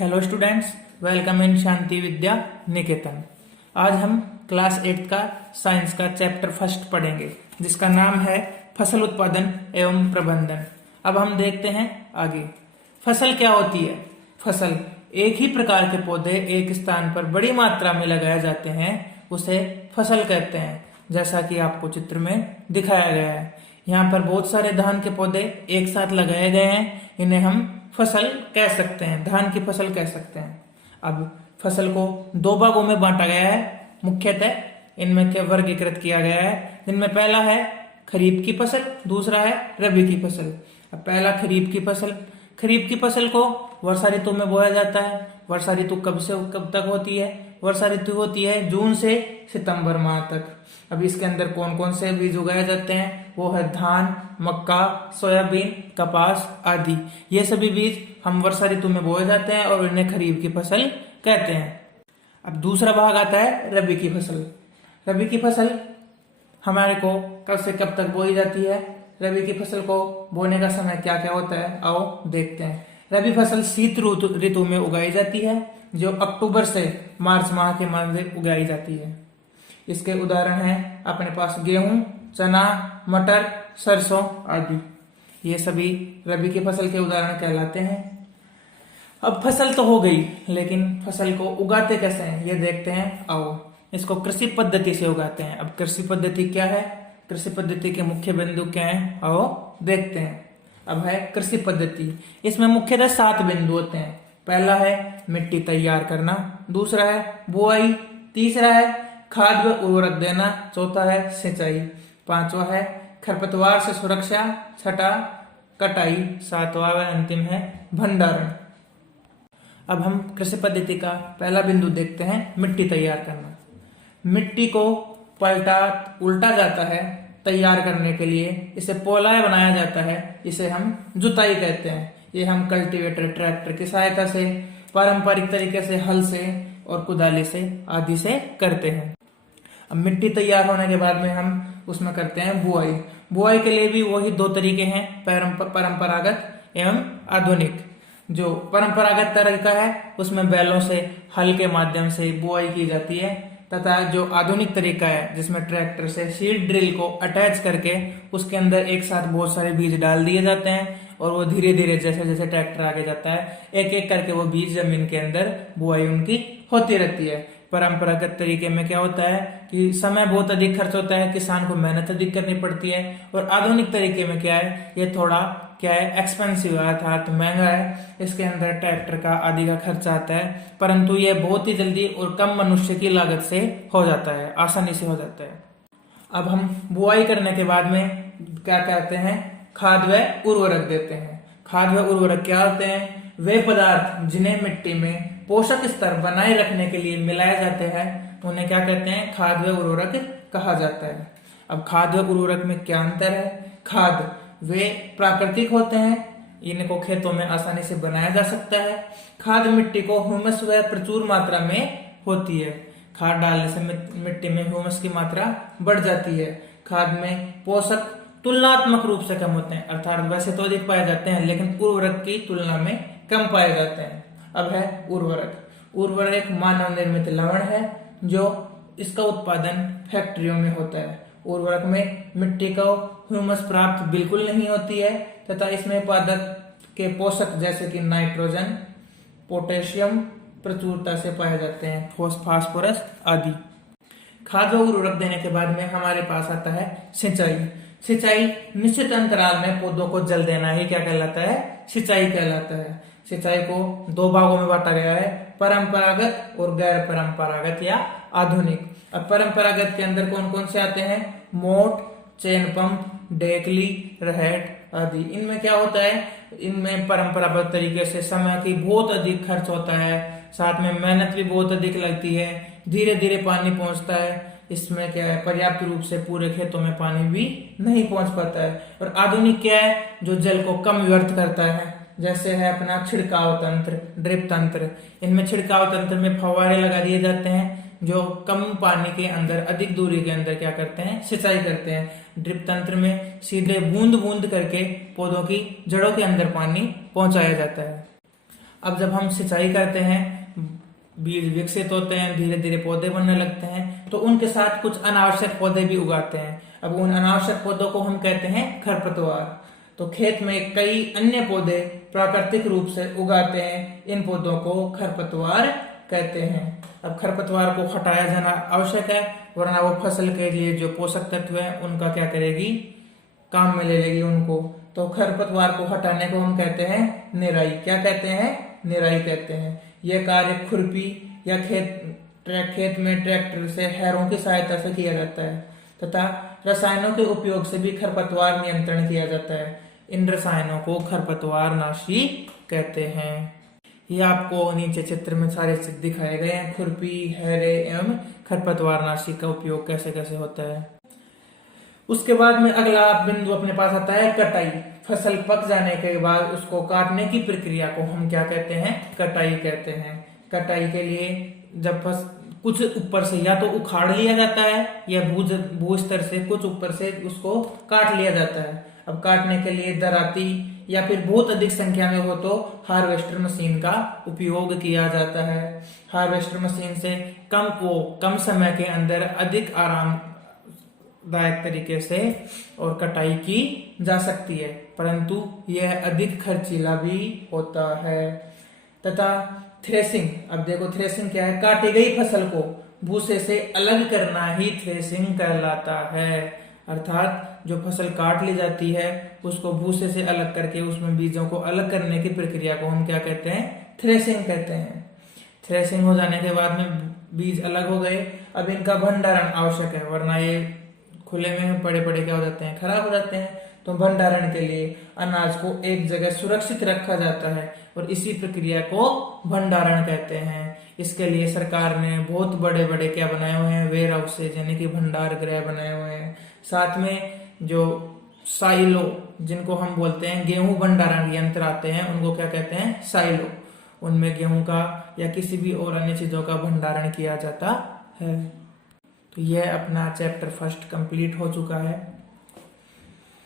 Hello students, welcome in शांति विद्या निकेतन। आज हम class 8 का साइंस का चैप्टर फर्स्ट पढ़ेंगे जिसका नाम है फसल उत्पादन एवं प्रबंधन। अब हम देखते हैं आगे। फसल क्या होती है? फसल एक ही प्रकार के पौधे एक स्थान पर बड़ी मात्रा में लगाए जाते हैं, उसे फसल कहते हैं। जैसा कि आपको चित्र में दिखाया गया है, यहाँ पर बहुत सारे धान के पौधे एक साथ लगाए गए हैं, इन्हें हम फसल कह सकते हैं, धान की फसल कह सकते हैं। अब फसल को दो भागों में बांटा गया है, मुख्यतः इनमें क्या वर्गीकृत किया गया है, जिनमें पहला है खरीफ की फसल, दूसरा है रबी की फसल। अब पहला खरीफ की फसल। खरीफ की फसल को वर्षा ऋतु में बोया जाता है। वर्षा ऋतु कब से कब तक होती है? वर्षा ऋतु होती है जून से सितंबर माह तक। अब इसके अंदर कौन कौन से बीज उगाए जाते हैं? वो है धान, मक्का, सोयाबीन, कपास आदि। ये सभी बीज हम वर्षा ऋतु में बोए जाते हैं और इन्हें खरीफ की फसल कहते हैं। अब दूसरा भाग आता है रबी की फसल। रबी की फसल हमारे को कब से कब तक बोई जाती है? रबी की फसल को बोने का समय क्या क्या होता है, आओ देखते हैं। रबी फसल शीत ऋतु में उगाई जाती है, जो अक्टूबर से मार्च माह के मध्य उगाई जाती है। इसके उदाहरण हैं अपने पास गेहूं, चना, मटर, सरसों आदि। ये सभी रबी की फसल के उदाहरण कहलाते हैं। अब फसल तो हो गई, लेकिन फसल को उगाते कैसे हैं ये देखते हैं, आओ। इसको कृषि पद्धति से उगाते हैं। अब कृषि पद्धति क्या है, कृषि पद्धति के मुख्य बिंदु क्या हैं, आओ देखते हैं। अब है कृषि पद्धति। इसमें मुख्यतः 7 बिंदु होते हैं। पहला है मिट्टी तैयार करना, दूसरा है बुआई, तीसरा है खाद व उर्वरक देना, चौथा है सिंचाई, पांचवा है खरपतवार से सुरक्षा, छठा कटाई, सातवां व अंतिम है भंडारण। अब हम कृषि पद्धति का पहला बिंदु देखते हैं, मिट्टी तैयार करना। मिट्टी को उल्टा जाता है तैयार करने के लिए, इसे पोलाय बनाया जाता है, इसे हम जुताई कहते हैं। ये हम कल्टीवेटर, ट्रैक्टर की सहायता से, पारंपरिक तरीके से हल से और कुदाली से आदि से करते हैं। अब मिट्टी तैयार होने के बाद में हम उसमें करते हैं बुआई। बुआई के लिए भी वही 2 तरीके हैं, परंपरागत एवं आधुनिक। जो परंपरागत तरीका है उसमें बैलों से हल के माध्यम से बुआई की जाती है, तथा जो आधुनिक तरीका है जिसमें ट्रैक्टर से सीड ड्रिल को अटैच करके उसके अंदर एक साथ बहुत सारे बीज डाल दिए जाते हैं और वो धीरे धीरे जैसे जैसे ट्रैक्टर आगे जाता है एक एक करके वो बीज जमीन के अंदर बुआई उनकी होती रहती है। परंपरागत तरीके में क्या होता है कि समय बहुत अधिक खर्च होता है, किसान को मेहनत अधिक करनी पड़ती है। और आधुनिक तरीके में क्या है, ये थोड़ा क्या है एक्सपेंसिव है, अर्थात महंगा है। इसके अंदर ट्रैक्टर का आदि का खर्चा आता है, परंतु ये बहुत ही जल्दी और कम मनुष्य की लागत से हो जाता है, आसानी से हो जाता है। अब हम बुआई करने के बाद में क्या कहते हैं, खाद व उर्वरक देते हैं। खाद व उर्वरक क्या होते हैं? वे पदार्थ जिन्हें मिट्टी में पोषक स्तर बनाए रखने के लिए मिलाए जाते हैं, उन्हें क्या कहते हैं? खाद व उर्वरक कहा जाता है। अब खाद व उर्वरक में क्या अंतर है? खाद वे प्राकृतिक होते हैं, इनको खेतों में आसानी से बनाया जा सकता है। खाद मिट्टी को ह्यूमस व प्रचुर मात्रा में होती है। खाद डालने से मिट्टी में ह्यूमस की मात्रा बढ़ जाती है। खाद में पोषक तुलनात्मक रूप से कम होते हैं, अर्थात वैसे तो अधिक पाए जाते हैं लेकिन उर्वरक की तुलना में कम पाए जाते हैं। अब है उर्वरक। उर्वरक एक मानव निर्मित लवण है जो इसका उत्पादन फैक्ट्रियों में होता है। उर्वरक में मिट्टी को ह्यूमस प्राप्त बिल्कुल नहीं होती है, तथा इसमें पादप के पोषक जैसे कि नाइट्रोजन, पोटेशियम प्रचुरता से पाए जाते हैं, फास्फोरस आदि। खाद व उर्वरक देने के बाद में हमारे पास आता है सिंचाई। सिंचाई निश्चित अंतराल में पौधों को जल देना ही क्या कहलाता है? सिंचाई कहलाता है। सिंचाई को 2 भागों में बांटा गया है, परंपरागत और गैर परंपरागत या आधुनिक। अब परंपरागत के अंदर कौन कौन से आते हैं? मोट, चेन पंप, डेकली, रहेट आदि। इनमें क्या होता है, इनमें परंपरागत तरीके से समय की बहुत अधिक खर्च होता है, साथ में मेहनत भी बहुत अधिक लगती है, धीरे धीरे पानी पहुंचता है। इसमें क्या है, पर्याप्त रूप से पूरे खेतों में पानी भी नहीं पहुंच पाता है। और आधुनिक क्या है, जो जल को कम व्यर्थ करता है, जैसे है अपना छिड़काव तंत्र, ड्रिप तंत्र। इनमें छिड़काव तंत्र में फव्वारे लगा दिए जाते हैं जो कम पानी के अंदर अधिक दूरी के अंदर क्या करते हैं, सिंचाई करते हैं। ड्रिप तंत्र में सीधे बूंद बूंद करके पौधों की जड़ों के अंदर पानी पहुंचाया जाता है। अब जब हम सिंचाई करते हैं, बीज विकसित होते हैं, धीरे धीरे पौधे बनने लगते हैं, तो उनके साथ कुछ अनावश्यक पौधे भी उगाते हैं। अब उन अनावश्यक पौधों को हम कहते हैं खरपतवार। तो खेत में कई अन्य पौधे प्राकृतिक रूप से उगाते हैं, इन पौधों को खरपतवार कहते हैं। अब खरपतवार को हटाया जाना आवश्यक है, वरना वो फसल के लिए जो पोषक तत्व है उनका क्या करेगी, काम में ले लेगी उनको। तो खरपतवार को हटाने को हम कहते हैं निराई। क्या कहते हैं? निराई कहते हैं। यह कार्य खुरपी या खेत में ट्रैक्टर से हैरों की सहायता से किया जाता है तथा रसायनों के उपयोग से भी खरपतवार नियंत्रण किया जाता है। इन रसायनों को खरपतवार नाशी कहते हैं। ये आपको नीचे चित्र में सारे दिखाए गए हैं। खुरपी, हैरे एवं खरपतवार नाशी का उपयोग कैसे कैसे होता है। उसके बाद में अगला बिंदु अपने पास आता है कटाई। फसल पक जाने के बाद उसको काटने की प्रक्रिया को हम क्या कहते हैं? कटाई कहते हैं। कटाई के लिए जब कुछ ऊपर से या तो उखाड़ लिया जाता है या भू स्तर से कुछ ऊपर से उसको काट लिया जाता है। अब काटने के लिए दराती या फिर बहुत अधिक संख्या में हो तो हार्वेस्टर मशीन का उपयोग किया जाता है। हार्वेस्टर मशीन से कम समय के अंदर अधिक आरामदायक तरीके से और कटाई की जा सकती है, परंतु यह अधिक खर्चीला भी होता है। तथा थ्रेसिंग। अब देखो थ्रेसिंग क्या है? काटी गई फसल को भूसे से अलग करना ही थ्रेसिंग कहलाता है। अर्थात जो फसल काट ली जाती है उसको भूसे से अलग करके उसमें बीजों को अलग करने की प्रक्रिया को हम क्या कहते हैं? थ्रेसिंग कहते हैं। थ्रेसिंग हो जाने के बाद में बीज अलग हो गए, अब इनका भंडारण आवश्यक है, वरना ये खुले में पड़े पड़े क्या हो जाते हैं? खराब हो जाते हैं। तो भंडारण के लिए अनाज को एक जगह सुरक्षित रखा जाता है और इसी प्रक्रिया को भंडारण कहते हैं। इसके लिए सरकार ने बहुत बड़े बड़े क्या बनाए हुए हैं? वेयर हाउसेज यानी कि भंडार गृह बनाए हुए हैं। साथ में जो साइलो जिनको हम बोलते हैं, गेहूं भंडारण यंत्र आते हैं, उनको क्या कहते हैं? साइलो। उनमें गेहूं का या किसी भी और अन्य चीजों का भंडारण किया जाता है। तो यह अपना चैप्टर फर्स्ट कंप्लीट हो चुका है।